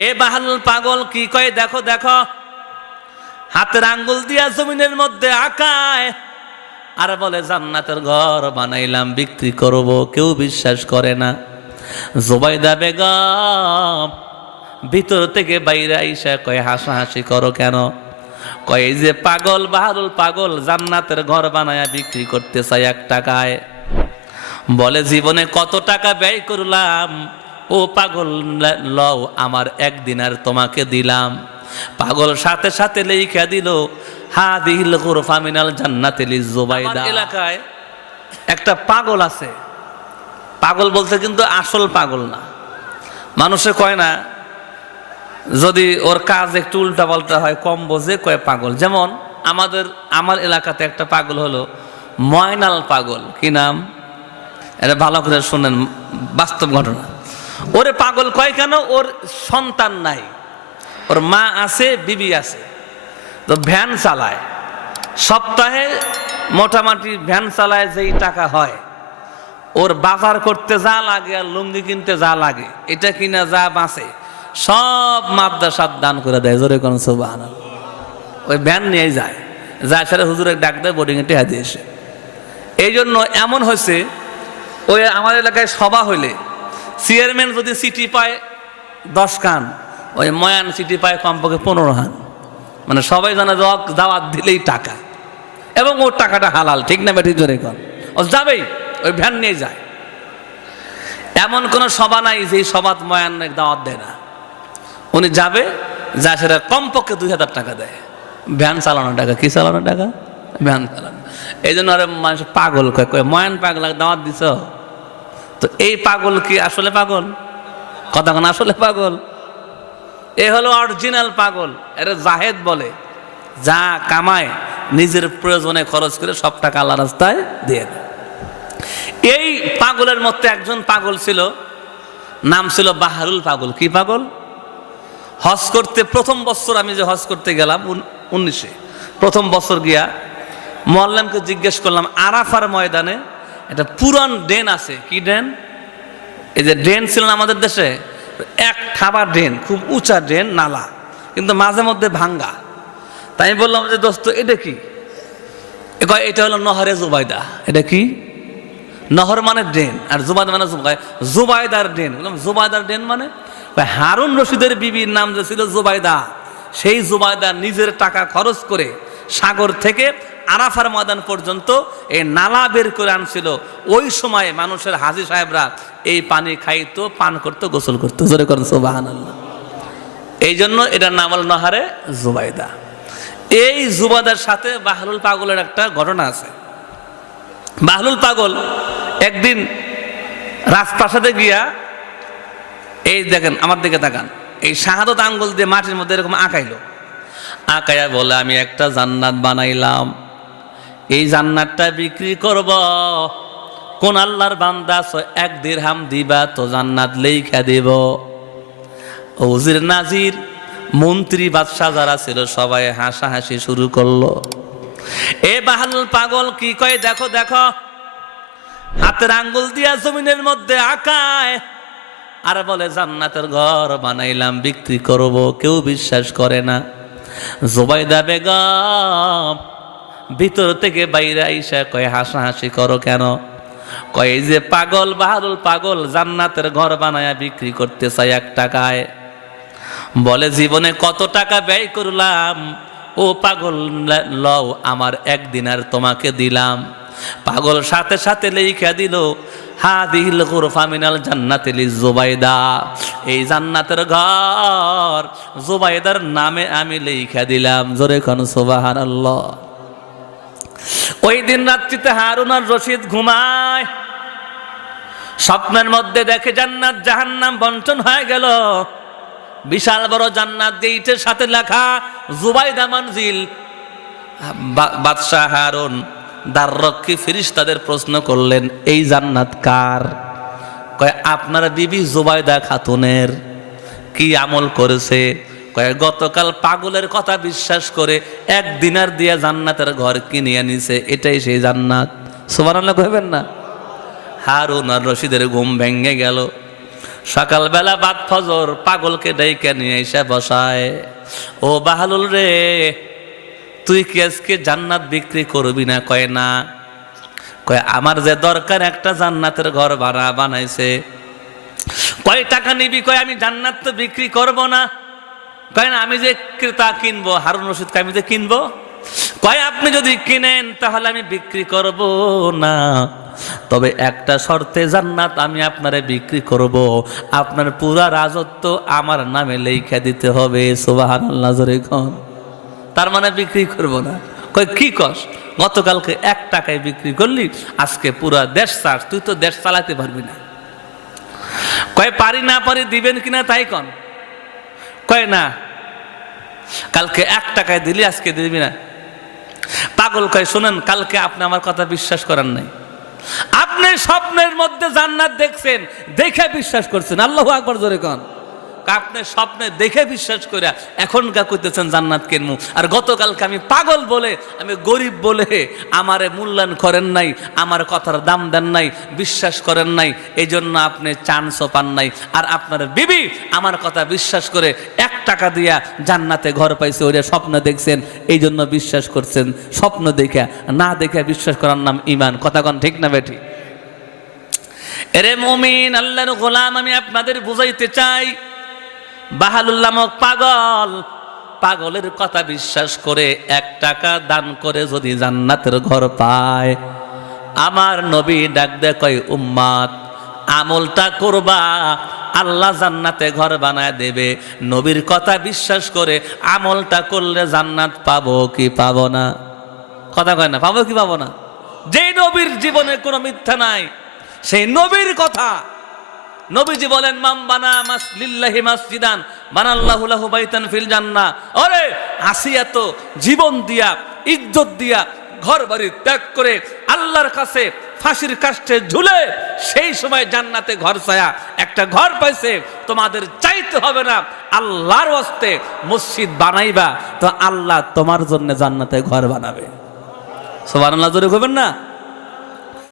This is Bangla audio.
এ বাহালুল পাগল কি কয় দেখো দেখো, হাতের আঙ্গুল দিয়া জমিনের মধ্যে আঁকায় আর বলে জান্নাতের ঘর বানাইলাম, বিক্রি করব। কেউ বিশ্বাস করে না। জুবাইদা বেগম ভিতর থেকে বাইরে আইসা কয় হাসাহাসি করো কেন? কয় এই যে পাগল বাহালুল পাগল জান্নাতের ঘর বানায়া বিক্রি করতে চায় 1 টাকায়। বলে জীবনে কত টাকা ব্যয় করলাম, ও পাগল লও আমার 1 দিনার তোমাকে দিলাম। পাগল সাথে সাথে লেখা দিল হাদিল গুরফা মিনাল জান্নাতি লিজুবাইদা। এলাকায় একটা পাগল আছে, পাগল বলতে কিন্তু আসল পাগল না। মানুষে কয় না, যদি ওর কাজ একটু উল্টা পাল্টা হয় কম বোঝে কয় পাগল। যেমন আমার এলাকাতে একটা পাগল হলো ময়নাল পাগল। কি নাম? এটা ভালো করে শুনেন, বাস্তব ঘটনা। ওরে পাগল কয় কেন? ওর সন্তান নাই, ওর মা আছে, বিবি আছে, তো ভ্যান চালায়। সপ্তাহে মোটামুটি ভ্যান চালায় যেই টাকা হয়, ওর বাজার করতে যা লাগে আর লুঙ্গি কিনতে যা লাগে, এটা কিনা যা বাঁচে সব মাদ্রাসার দান করে দেয়। জোরে কোন সুবহানাল্লাহ। ওই ভ্যান নিয়ে যায়, সেটা হুজুরে ডাক দেয়, বোর্ডিংয়ে টেহা দিয়ে এসে। এই জন্য এমন হয়েছে, ওই আমার এলাকায় সভা হইলে চেয়ারম্যান যদি সিটি পায় 10 কান, ওই ময়ান সিটি পায় কমপক্ষে 15 হান। মানে সবাই জানে দাওয়াত দিলেই টাকা, এবং ওর টাকাটা হালাল। ঠিক না বেঠিক? জোরে কর। ও যাবেই, ওই ভ্যান নিয়ে যায়। এমন কোন সভা নাই যে সভাত ময়ান দাওয়াত দেয় না। উনি যাবে, যা সেটা কমপক্ষে 2000 টাকা দেয়। ভ্যান চালানো টাকা। কি চালানো টাকা? ভ্যান চালানো। এই জন্য আরে মানুষ পাগল কয় ময়ান পাগল দাওয়াত দিছ। তো এই পাগল কি আসলে পাগল? কতক্ষণ আসলে পাগল? এ হলো অরিজিনাল পাগল। এর জাহেদ বলে, যা কামায় নিজের প্রয়োজনে খরচ করে সব টাকা আল্লাহ রাস্তায় দিয়ে দেয়। এই পাগলের মধ্যে একজন পাগল ছিল, নাম ছিল বাহারুল পাগল। কি পাগল? হজ করতে প্রথম বছর, আমি যে হজ করতে গেলাম 19-এ, প্রথম বছর গিয়া মোয়াল্লেমকে জিজ্ঞেস করলাম, আরাফার ময়দানে একটা পুরান ড্রেন আছে। কি ড্রেন? এই যে ড্রেন ছিল না আমাদের দেশে, এক খাবার ড্রেন, খুব উঁচা ড্রেন, নালা, কিন্তু মাঝে মধ্যে ভাঙ্গা। তাই আমি বললাম যে দোস্ত এটা কি? এটা হলো নহরে জুবাইদা। এটা কি? নহর মানে ড্রেন, আর জুবাইদা মানে জুবাইদার ড্রেন। বললাম জুবাইদার ড্রেন মানে? হারুন রশিদের বিবির নাম যে ছিল জুবাইদা, সেই জুবাইদা নিজের টাকা খরচ করে সাগর থেকে আরাফার ময়দান পর্যন্ত এই নালা বের করে আনছিল। ওই সময় মানুষের হাজী সাহেবরা এই পানি খাইতো, পান করতো, গোসল করতো। জোরে করেন সুবহানাল্লাহ। এই জন্য এটার নাম হল নহরে জুবাইদা। এই জুবাইদার সাথে বাহলুল পাগলের একটা ঘটনা আছে। বাহলুল পাগল একদিন রাজপ্রাসাদে গিয়া, এই দেখেন আমার দিকে তাকান, এই শাহাদত আঙ্গুল দিয়ে মাটির মধ্যে এরকম আঁকাইলো। আঁকাইয়া বলে আমি একটা জান্নাত বানাইলাম, এই জান্নাতটা বিক্রি করব। কোন আল্লাহর বান্দা 1 দিরহাম দিবা তো জান্নাত লেখা দেব। উজির নাজির মন্ত্রী বাদশাহ যারা ছিল সবাই হাসাহাসি শুরু করলো। এ বাহালুল পাগল কি কয় দেখো দেখো, হাতের আঙ্গুল দিয়া জমিনের মধ্যে আঁকায় আর বলে জান্নাতের ঘর বানাইলাম, বিক্রি করব। কেউ বিশ্বাস করে না। জুবাইদা বেগম ভিতর থেকে বাইরে আইসা কয় হাসাহাসি করো কেন? কয় এই যে পাগল বাহারুল পাগল জান্নাতের ঘর বানায়া বিক্রি করতে চায় 1 টাকায়। বলে জীবনে কত টাকা ব্যয় করলাম, ও পাগল লও আমার 1 দিনার তোমাকে দিলাম। পাগল সাথে সাথে লেখা দিল হাদিল গুরফা মিনাল জান্নাতি লিজুবাইদা, এই জান্নাতের ঘর জুবাইদার নামে আমি লেখা দিলাম। জোরে কোন সুবহানাল্লাহ। ওই দিন রাত্রিতে হারুন আর রশিদ ঘুমায়, স্বপ্নের মধ্যে দেখে জান্নাত জাহান্নাম বন্টন হয়ে গেল। বিশাল বড় জান্নাত, গেইটের সাথে লেখা জুবাইদা মনজিল। বাদশাহ হারুন দ্বাররক্ষী ফেরেশতাদের প্রশ্ন করলেন, এই জান্নাত কার? কয় আপনার বিবি জুবাইদা খাতুনের। কি আমল করেছে? কয় গতকাল পাগলের কথা বিশ্বাস করে 1 দিনার দিয়া জান্নাতের ঘর কিনে আনিছে, এটাই সেই জান্নাত। সুবহানাল্লাহ কইবেন না? হারুন আর রশিদের ঘুম ভেঙে গেল। সকালবেলা বাদ ফজর পাগলকে ডাইকা নিয়ে এসে বসায়, ও বাহালুল রে, তুই কি আজকে জান্নাত বিক্রি করবি না? কয় না। কয় আমার যে দরকার একটা জান্নাতের ঘর বানাইছে। কয় টাকা নিবি? কয় আমি জান্নাত তো বিক্রি করব না। কয় না, আমি যে ক্রেতা কিনবো, হারুন রশিদ আমি যে কিনবো। কয় আপনি যদি কিনেন তাহলে আমি বিক্রি করব না, তবে একটা শর্তে জান্নাত আমি আপনারে বিক্রি করব, আপনার পুরা রাজত্ব আমার নামে লেখা দিতে হবে। সুবহানাল্লাহ জোরে কোন। তার মানে বিক্রি করব না। কয় কি কস? গতকালকে 1 টাকায় বিক্রি করলি, আজকে পুরা দেশ চাস, তুই তো দেশ চালাতে পারবি না। কয় পারি না পারি, দিবেন কিনা তাই কন। কয় না, কালকে 1 টাকায় দিলি, আজকে দিবি না। পাগল কয় শুনেন, কালকে আপনি আমার কথা বিশ্বাস করেন নাই, আপনি স্বপ্নের মধ্যে জান্নাত দেখছেন, দেখে বিশ্বাস করছেন। আল্লাহু আকবার জোরে কোন। আপনি স্বপ্নে দেখে বিশ্বাস করে এখন কইতেছেন জান্নাত কিনবো, আর গতকালকে আমি পাগল বলে, আমি গরিব বলে আমারে মূল্যায়ন করেন নাই, আমার কথার দাম দেন নাই, বিশ্বাস করেন নাই, এই জন্য আপনি চান্সও পান নাই। আর আপনার বিবি আমার কথা বিশ্বাস করে 1 টাকা দিয়া জান্নাতে ঘর পাইছে, ওইটা স্বপ্ন দেখছেন, এই জন্য বিশ্বাস করছেন। স্বপ্ন দেখে না দেখে বিশ্বাস করার নাম ঈমান। কথা কোন ঠিক না বেঠি? এরে মুমিন, আল্লাহর গোলাম, আমি আপনাদের বুঝাইতে চাই, বাহালুল নামক পাগল, পাগলের কথা বিশ্বাস করে 1 টাকা দান করে যদি জান্নাতের ঘর পায়, আমার নবী ডাক দে কয় উম্মত আমলটা করবা, আল্লাহ জান্নাতে ঘর বানায় দেবে। নবীর কথা বিশ্বাস করে আমলটা করলে জান্নাত পাবো কি পাবো না? কথা কয় না, পাবো কি পাবো না? যেই নবীর জীবনে কোনো মিথ্যা নাই, সেই নবীর কথা। নবীজি বলেন, মাম বানা লিল্লাহি মাসজিদান বানাল্লাহু লাহু বাইতান ফিল জান্নাহ। আরে আসিয়া তো জীবন দিয়া, ইজ্জত দিয়া, ঘর বাড়ি ত্যাগ করে আল্লাহর কাছে ফাঁসির কাষ্টে ঝুলে সেই সময় জান্নাতে ঘর ছায়া একটা ঘর পাইছে। তোমাদের চাইতে হবে না, আল্লাহর ওয়াস্তে মসজিদ বানাইবা, তো আল্লাহ তোমার জন্য জান্নাতে ঘর বানাবে। সুবহানাল্লাহ জোরে কইবেন না?